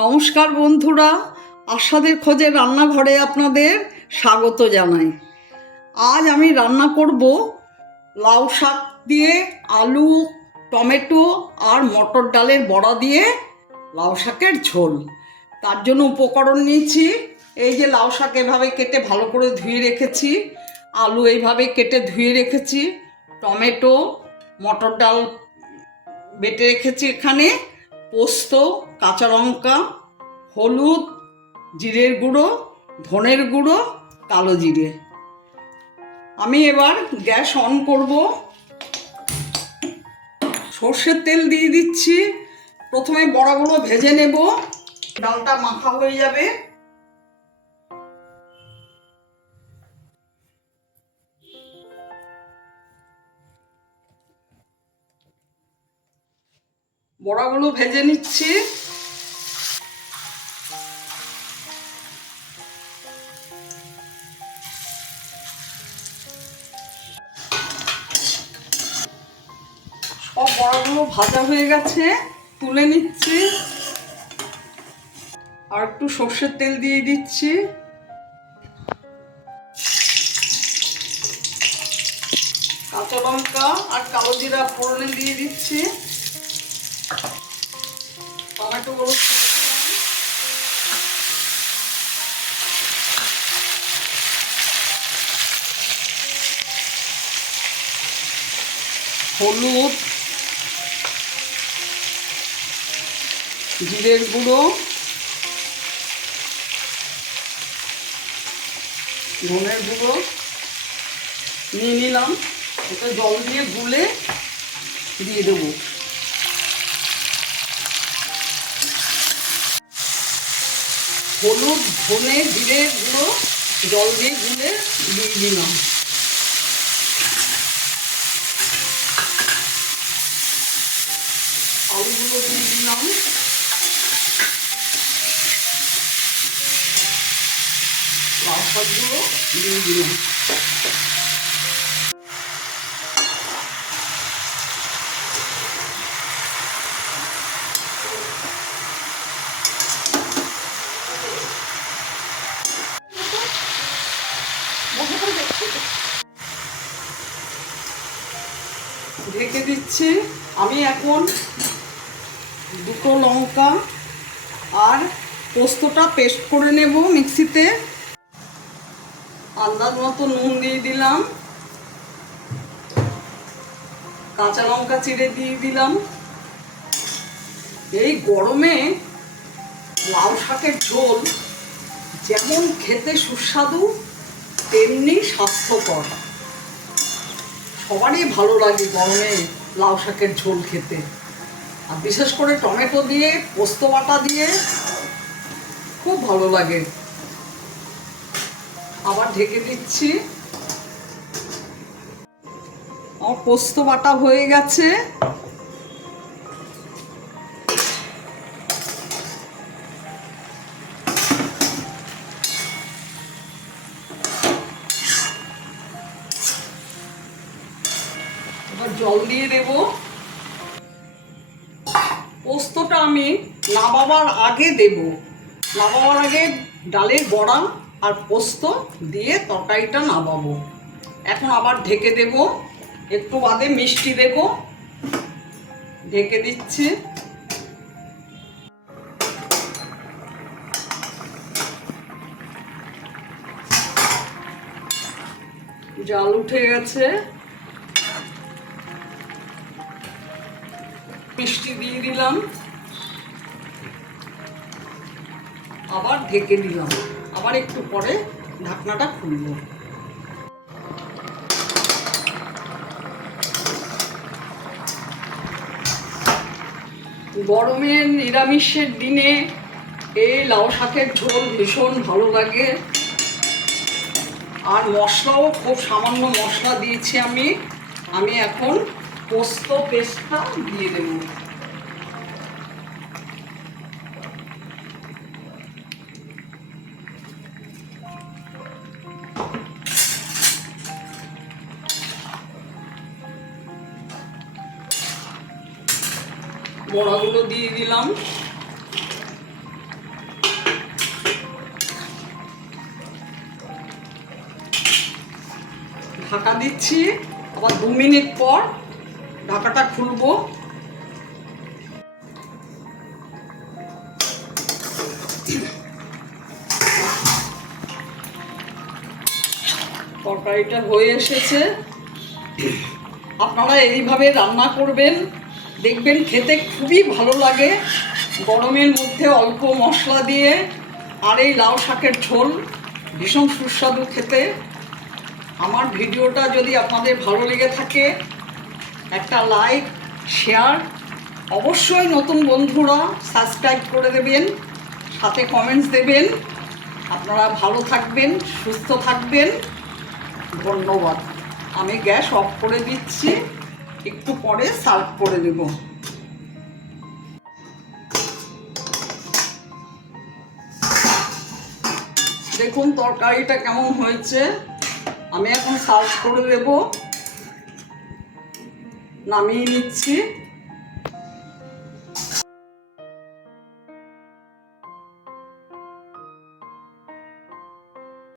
নমস্কার বন্ধুরা, আশাদের খোঁজে রান্নাঘরে আপনাদের স্বাগত জানাই। আজ আমি রান্না করব লাউ শাক দিয়ে আলু, টমেটো আর মটর ডালের বড়া দিয়ে লাউ শাকের ঝোল। তার জন্য উপকরণ নিয়েছি। এই যে লাউ শাক এভাবে কেটে ভালো করে ধুয়ে রেখেছি। আলু এইভাবে কেটে ধুয়ে রেখেছি। টমেটো, মটর ডাল বেটে রেখেছি এখানে। পোস্ত, কাঁচা লঙ্কা, হলুদ, জিরের গুঁড়ো, ধনের গুঁড়ো, কালো জিরে। আমি এবার গ্যাস অন করব। সর্ষের তেল দিয়ে দিচ্ছি। প্রথমে বড়াগুলো ভেজে নেব। ডালটা মাখা হয়ে যাবে। বড়াগুলো ভেজে নিচ্ছি। সব বড়াগুলো ভাজা হয়ে গেছে, তুলে নিচ্ছি। আর একটু সর্ষের তেল দিয়ে দিচ্ছি। কাঁচা লঙ্কা আর কালো জিরা ফোড়নে দিয়ে দিচ্ছি। হলুদ জিরের গুঁড়ো ধনের গুঁড়ো নিয়ে নিলাম। ওটা জল দিয়ে গুলে দিয়ে দেবো। হলুদ, ধনে, জিরে গুঁড়ো, জল দিয়ে গুলে দিয়ে দিলাম। আলুগুলো দিয়ে দিলাম। লাল শাকগুলো দিয়ে দিলাম। ঢেকে দিচ্ছি। আমি এখন দুটো লঙ্কা আর পোস্তটা পেস্ট করে নেব মিক্সিতে। আন্দাজ মতো নুন দিয়ে দিলাম। কাঁচা লঙ্কা চিড়ে দিয়ে দিলাম। এই গরমে লাউ শাকের ঝোল যেমন খেতে সুস্বাদু, তেমনি স্বাস্থ্যকর। সবারই ভালো লাগে গরমে লাউ শাকের ঝোল খেতে। আর বিশেষ করে টমেটো দিয়ে, পোস্ত বাটা দিয়ে খুব ভালো লাগে। আবার ঢেকে দিচ্ছি। আমার পোস্ত বাটা হয়ে গেছে। জল দিয়ে দেব। পোস্তটা আমি নামাবার আগে দেব। নামাবার আগে ডালের বড়া আর পোস্ত দিয়ে তরকারিটা নামাবো এখন আবার ঢেকে দেব। একটু বাদে মিষ্টি দেব। ঢেকে দিচ্ছি। জাল উঠে গেছে। মিষ্টি দিয়ে দিলাম। আবার ঢেকে দিলাম আবার একটু পরে ঢাকনাটা খুলব। গরমের নিরামিষের দিনে এই লাউ শাকের ঝোল ভীষণ ভালো লাগে। আর মশলাও খুব সামান্য মশলা দিয়েছি আমি। আমি এখন পোস্ত পেস্টটা দিয়ে দেব। বড়াগুলো দিয়ে দিলাম। ঢাকা দিচ্ছি আবার দু মিনিট পর ঢাকাটা খুলবো। তরকারিটা হয়ে এসেছে। আপনারা এইভাবে রান্না করবেন। দেখবেন খেতে খুবই ভালো লাগে। গরমের মধ্যে অল্প মশলা দিয়ে আর এই লাউ শাকের ঝোল ভীষণ সুস্বাদু খেতে। আমার ভিডিওটা যদি আপনাদের ভালো লেগে থাকে একটা লাইক শেয়ার অবশ্যই নতুন বন্ধুরা সাবস্ক্রাইব করে দেবেন, সাথে কমেন্টস দেবেন। আপনারা ভালো থাকবেন, সুস্থ থাকবেন। ধন্যবাদ। আমি গ্যাস অফ করে দিচ্ছি, একটু পরে সার্ভ করে দেব দেখুন, তরকারিটা কেমন হয়েছে? আমি এখন সার্ভ করে দেব নামিয়ে নিচ্ছি।